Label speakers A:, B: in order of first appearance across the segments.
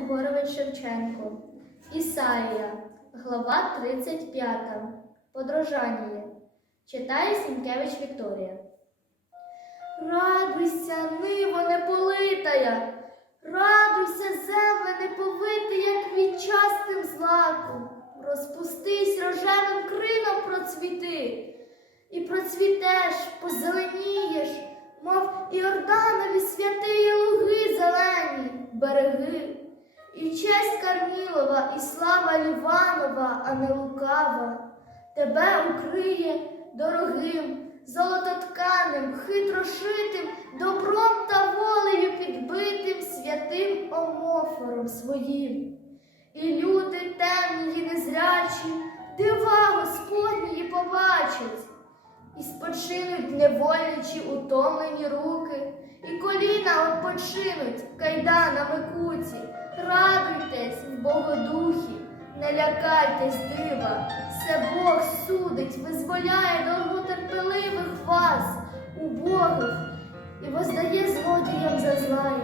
A: Єгорович Шевченко. Ісаїя, глава 35. Подражання. Читає Сінкевич Вікторія. Радуйся, ниво неполитая, радуйся, земле неповите, як вічастим злаком. Розпустись рожевим крином процвіти, і процвітеш, позеленієш, мов Іорданові святиї луги зелені, береги. І честь Кармілова, і слава Ліванова, а не лукава, тебе укриє дорогим, золототканим, хитро шитим, добром та волею підбитим святим омофором своїм. І люди темні й незрячі, дива Господні побачать, і спочинуть невольничі утомлені руки, і коліна odpoczинуть кайданами куці. Радуйтесь в Богодухі, не лякайтесь дива, все Бог судить, визволяє довготерпеливих вас, убогих, і воздає злодіям за злая.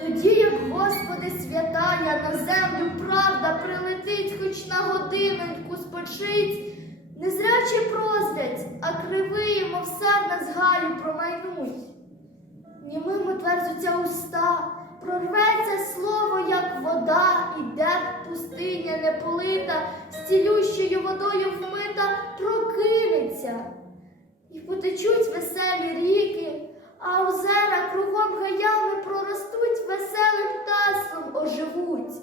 A: Тоді, як Господи святая, на землю правда прилетить, хоч на годиноньку спочить, незрячі прозрять, а кривиї, мов сад на згаю промайнуть. Німим утверзуться уста, прорветься слово, як вода, іде пустиня неполита, з цілющою водою вмита прокинеться. І потечуть веселі ріки, а озера кругом гаями проростуть веселим птаством, оживуть.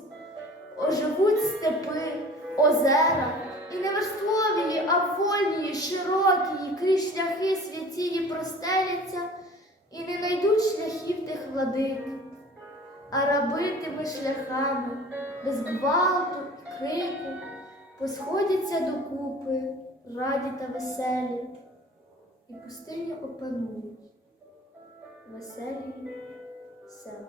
A: Оживуть степи, озера, і не верствовії, а вольні, широкі, і крізь шляхи святії простеляться, і не найдуть шляхів тих владик, а рабитими шляхами, без гвалту і крику, посходяться докупи, раді та веселі, і пустиню опанують веселі села.